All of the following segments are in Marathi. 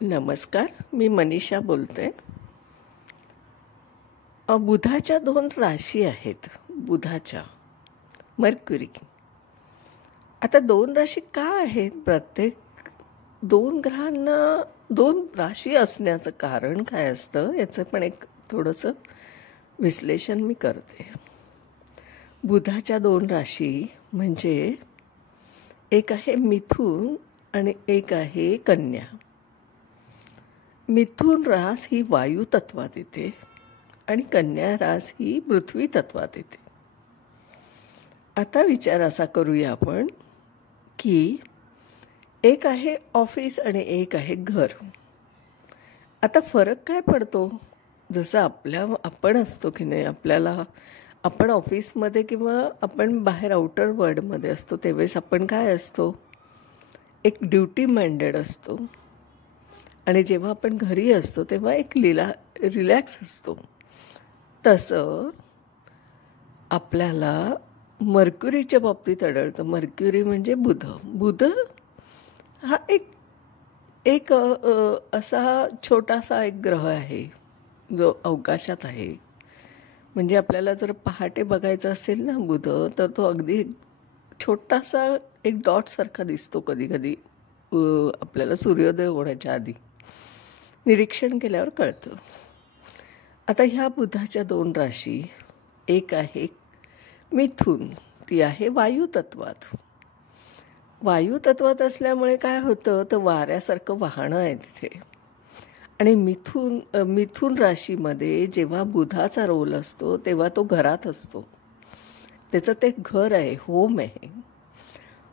नमस्कार, मी मनीषा बोलते. बुधाच्या 2 राशी आहेत. बुधाच्या मर्क्युरी. आता 2 राशी का आहेत? प्रत्येक 2 ग्रहांना 2 राशी असण्याचं कारण काय असतं याचं पण एक थोडंसं विश्लेषण मी करते. बुधाच्या 2 राशी म्हणजे एक आहे मिथुन आणि एक आहे कन्या. मिथुन रास ही वायू तत्वात येते आणि कन्या रास ही पृथ्वी तत्वात येते. आता विचार असा करूया आपण की एक आहे ऑफिस आणि एक आहे घर. आता फरक काय पडतो? जसं आपण असतो की नाही, आपण ऑफिसमध्ये किंवा आपण बाहेर आउटर वर्ल्डमध्ये असतो त्यावेळेस आपण काय असतो, एक ड्युटी माइंडेड असतो. आणि जेव्हा आपण घरी असतो तेव्हा एक रिलॅक्स असतो. तसं आपल्याला मर्क्युरीच्या बाबतीत आढळतं. मर्क्युरी म्हणजे बुध हा एक असा छोटासा एक ग्रह आहे जो अवकाशात आहे. म्हणजे आपल्याला जर पहाटे बघायचं असेल ना बुध, तर तो अगदी छोटासा एक डॉटसारखा दिसतो कधी कधी आपल्याला सूर्योदय होण्याच्या आधी. निरीक्षण केल्यावर कळतं. आता ह्या बुधाच्या 2 राशी, एक आहे मिथुन, ती आहे वायुतत्वात. वायुतत्वात असल्यामुळे काय होतं, तर वाऱ्यासारखं वाहणं आहे तिथे. आणि मिथुन राशीमध्ये जेव्हा बुधाचा रोल असतो तेव्हा तो घरात असतो. त्याचं ते घर आहे, होम आहे.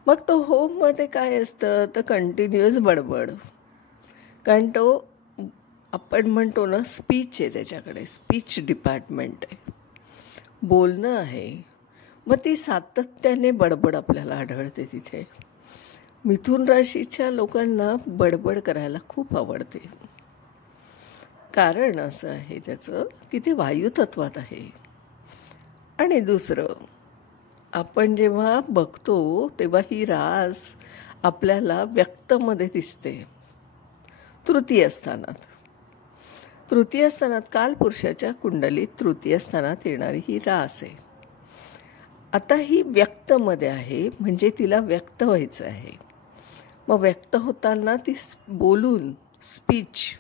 मग तो होममध्ये काय असतं, तर कंटिन्युअस बडबड. कारण तो आपण म्हणतो ना, स्पीच आहे त्याच्याकडे, स्पीच डिपार्टमेंट आहे, बोलणं आहे. मग ती सातत्याने बडबड आपल्याला आढळते तिथे. मिथुन राशीच्या लोकांना बडबड करायला खूप आवडते. कारण असं आहे त्याचं की ते वायुतत्वात आहे. आणि दुसरं, आपण जेव्हा बघतो तेव्हा ही रास आपल्याला व्यक्तमध्ये दिसते. तृतीय स्थानात कालपुरुषाच्या कुंडलीत तृतीय स्थानात येणारी ही रास आहे. आता ही व्यक्तमध्ये आहे म्हणजे तिला व्यक्त व्हायचं आहे. मग व्यक्त होताना ती बोलून, स्पीच,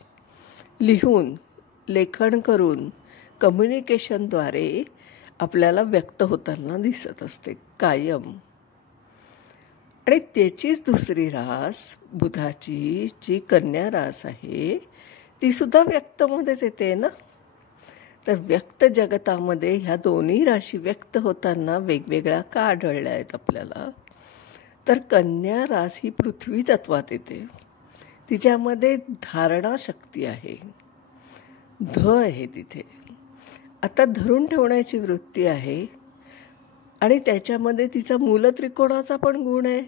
लिहून, लेखन करून, कम्युनिकेशनद्वारे आपल्याला व्यक्त होताना दिसत असते कायम. आणि त्याचीच दुसरी रास बुधाची जी कन्या रास आहे ती सुद्धा व्यक्तमध्येच येते ना. तर व्यक्त जगतामध्ये ह्या दोन्ही राशी व्यक्त होताना वेगवेगळ्या का आढळल्या आहेत आपल्याला, तर कन्या रास ही पृथ्वी तत्वात येते. तिच्यामध्ये धारणा शक्ती आहे, आहे तिथे. आता धरून ठेवण्याची वृत्ती आहे आणि त्याच्यामध्ये तिचा मूलत्रिकोणाचा पण गुण आहे.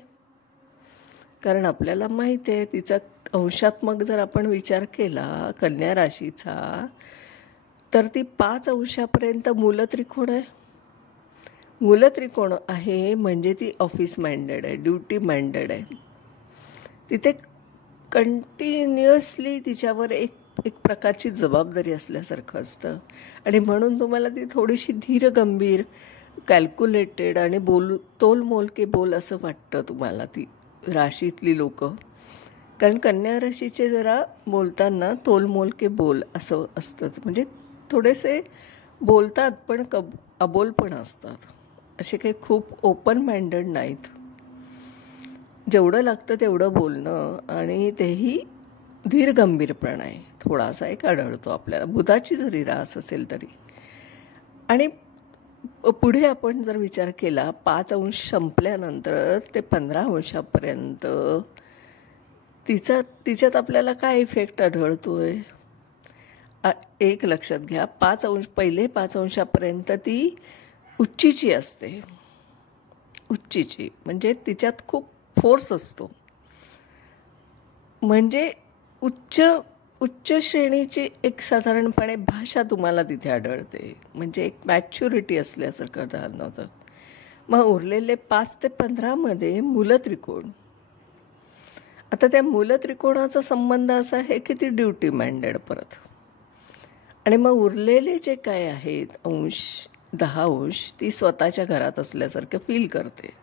कारण आपल्याला माहिती आहे तिचा अंशात्मक जर आपण विचार केला कन्या राशीचा, तर ती 5 अंशापर्यंत मूलत्रिकोण आहे. मूलत्रिकोण आहे म्हणजे ती ऑफिस माइंडेड आहे, ड्युटी माइंडेड आहे. तिथे कंटिन्युअसली तिच्यावर एक प्रकारची जबाबदारी असल्यासारखं असतं. आणि म्हणून तुम्हाला ती थोडीशी धीर गंभीर, कॅल्क्युलेटेड आणि तोलमोलके बोल असं वाटतं तुम्हाला ती राशीतली लोक. कारण कन्या राशीचे जरा बोलताना तोलमोलके बोल असं असतं. म्हणजे थोडेसे बोलतात पण अबोल पण असतात. असे काही खूप ओपन माइंडेड नाहीत. जेवढं लागतं तेवढं बोलणं आणि तेही धीर गंभीरपणा आहे थोडासा एक आढळतो आपल्याला, बुधाची जरी रास असेल तरी. आणि पुढे आपण जर विचार केला 5 अंश संपल्यानंतर ते 15 अंशापर्यंत तिच्यात आपल्याला काय इफेक्ट आढळतोय एक लक्षात घ्या. 5 अंशापर्यंत ती उच्चीची असते. उच्चीची म्हणजे तिच्यात खूप फोर्स असतो. म्हणजे उच्च श्रेणीची एक साधारणपणे भाषा तुम्हाला तिथे आढळते. म्हणजे एक मॅच्युरिटी असल्यासारखं जाणवतं. मग उरलेले 5 ते 15 मध्ये मूलत्रिकोण. आता त्या मूलत्रिकोणाचा संबंध असा आहे की ती ड्युटी माइंडेड परत, आणि मग उरलेले जे काय आहेत अंश 10 अंश ती स्वतःच्या घरात असल्यासारखं फील करते.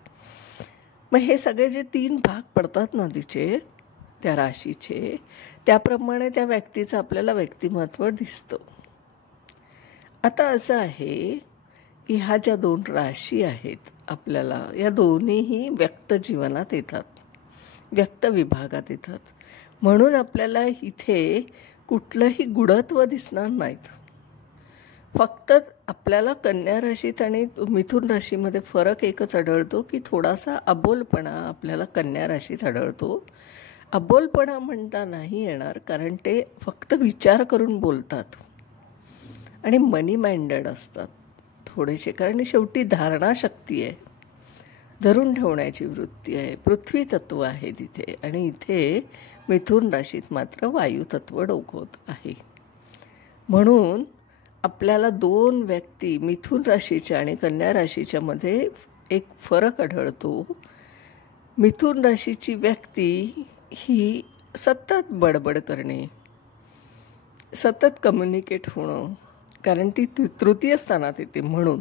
मग हे सगळे जे 3 भाग पडतात ना तिचे, त्या राशीचे, त्याप्रमाणे त्या व्यक्तीचं आपल्याला व्यक्तिमत्व दिसतं. आता असं आहे की ह्या ज्या 2 राशी आहेत आपल्याला, या दोन्हीही व्यक्त जीवनात येतात, व्यक्त विभागात येतात. म्हणून आपल्याला इथे कुठलंही गुढत्व दिसणार नाहीत. फक्त आपल्याला कन्या राशीत आणि मिथुन राशीमध्ये फरक एकच आढळतो की थोडासा अबोलपणा आपल्याला कन्या राशीत आढळतो. अबोलपणा म्हणता नाही येणार, कारण ते फक्त विचार करून बोलतात आणि मनी माइंडेड असतात थोडेसे, कारण शेवटी धारणाशक्ती आहे, धरून ठेवण्याची वृत्ती आहे, पृथ्वी तत्व आहे तिथे, आणि इथे मिथुन राशीत मात्र वायू तत्व डोकवत आहे. म्हणून आपल्याला 2 व्यक्ती मिथुन राशीच्या आणि कन्या राशीच्या मध्ये एक फरक आढळतो. मिथुन राशीची व्यक्ती ही सतत बडबड करणे, सतत कम्युनिकेट होणं, कारण ती तृतीय स्थानात येते म्हणून,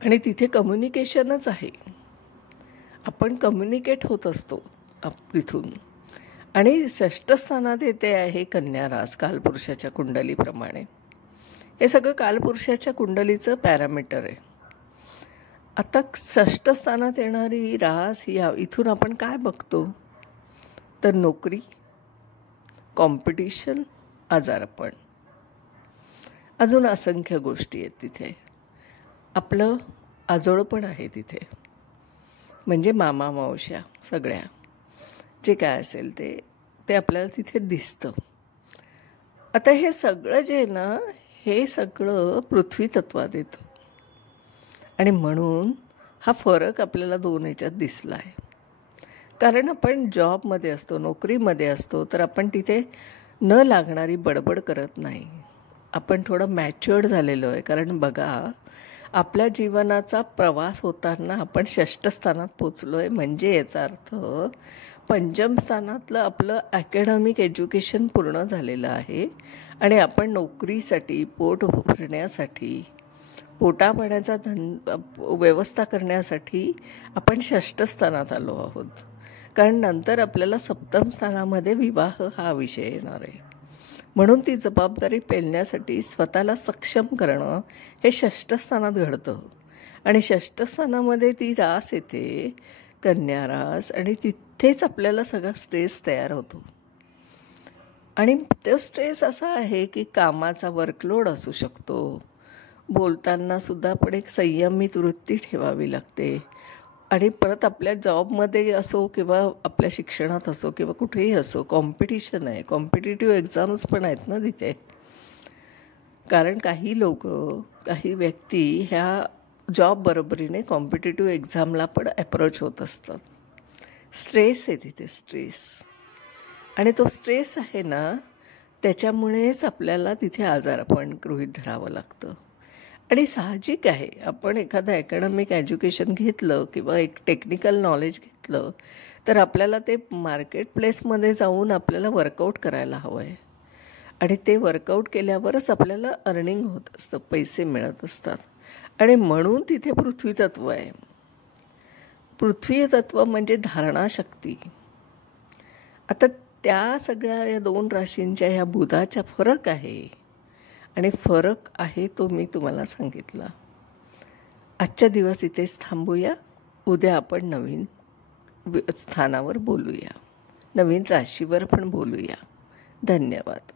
आणि तिथे कम्युनिकेशनच आहे, आपण कम्युनिकेट होत असतो तिथून. आणि 6ष्ठ स्थानात येते आहे कन्या रास कालपुरुषाच्या कुंडलीप्रमाणे. हे सगळं कालपुरुषाच्या कुंडलीचं पॅरामीटर आहे. आता 6ष्ठ स्थानात येणारी रास इथून आपण काय बघतो तर नोकरी, कॉम्पिटिशन, आजारपण, अजून असंख्य गोष्टी आहेत तिथे. आपलं आजोळपण आहे तिथे, म्हणजे मामा मावश्या सगळ्या जे काय असेल ते आपल्याला तिथे दिसतं. आता हे सगळं जे आहे ना, हे सगळं पृथ्वी तत्वात येतं, आणि म्हणून हा फरक आपल्याला 2 ह्याच्यात दिसला आहे. कारण आपण जॉबमध्ये असतो, नोकरीमध्ये असतो, तर आपण तिथे न लागणारी बडबड करत नाही, आपण थोडं मॅच्युअर्ड झालेलो आहे. कारण बघा, आपल्या जीवनाचा प्रवास होताना आपण 6ष्ठ स्थानात पोचलो आहे, म्हणजे याचा अर्थ 5म स्थानातलं आपलं अकॅडमिक एज्युकेशन पूर्ण झालेलं आहे, आणि आपण नोकरीसाठी, पोट भरण्यासाठी, पोटापाण्याचा व्यवस्था करण्यासाठी आपण 6ष्ठ स्थानात आलो आहोत. कारण नंतर आपल्याला 7म स्थानामध्ये विवाह हा विषय येणार आहे. म्हणून ती जबाबदारी पेलण्यासाठी स्वतःला सक्षम करणं हे 6ष्ठ स्थानात घडतं, आणि 6ष्ठ स्थानामध्ये ती रास येते, कन्या रास, आणि तिथेच आपल्याला सगळा स्ट्रेस तयार होतो. आणि तो स्ट्रेस असा आहे की कामाचा वर्कलोड असू शकतो, बोलताना सुद्धा पण एक संयमित वृत्ती ठेवावी लागते, आणि परत आपल्या जॉबमध्ये असो किंवा आपल्या शिक्षणात असो किंवा कुठेही असो, कॉम्पिटिशन आहे, कॉम्पिटिटिव्ह एक्झाम्स पण आहेत ना तिथे. कारण काही लोक, काही व्यक्ती ह्या जॉब बरोबरीने कॉम्पिटिटिव्ह एक्झामला पण अप्रोच होत असतात. स्ट्रेस आहे तिथे, स्ट्रेस, आणि तो स्ट्रेस आहे ना, त्याच्यामुळेच आपल्याला तिथे आजारपण गृहीत धरावं लागतं. आणि साहजिक आहे, आपण एखादं अकॅडमिक एज्युकेशन घेतलं किंवा एक टेक्निकल नॉलेज घेतलं तर आपल्याला ते मार्केट प्लेसमध्ये जाऊन आपल्याला वर्कआउट करायला हवं आहे, आणि ते वर्कआउट केल्यावरच आपल्याला अर्निंग होत असतं, पैसे मिळत असतात. आणि म्हणून तिथे पृथ्वी तत्व आहे. पृथ्वी तत्व म्हणजे धारणाशक्ती. आता त्या सगळ्या या 2 राशींच्या ह्या बुधाच्या फरक आहे, आणि फरक आहे तो मी तुम्हाला सांगितला. आजच्या दिवस इथेच थांबूया. उद्या आपण नवीन स्थानावर बोलूया, नवीन राशीवर पण बोलूया. धन्यवाद.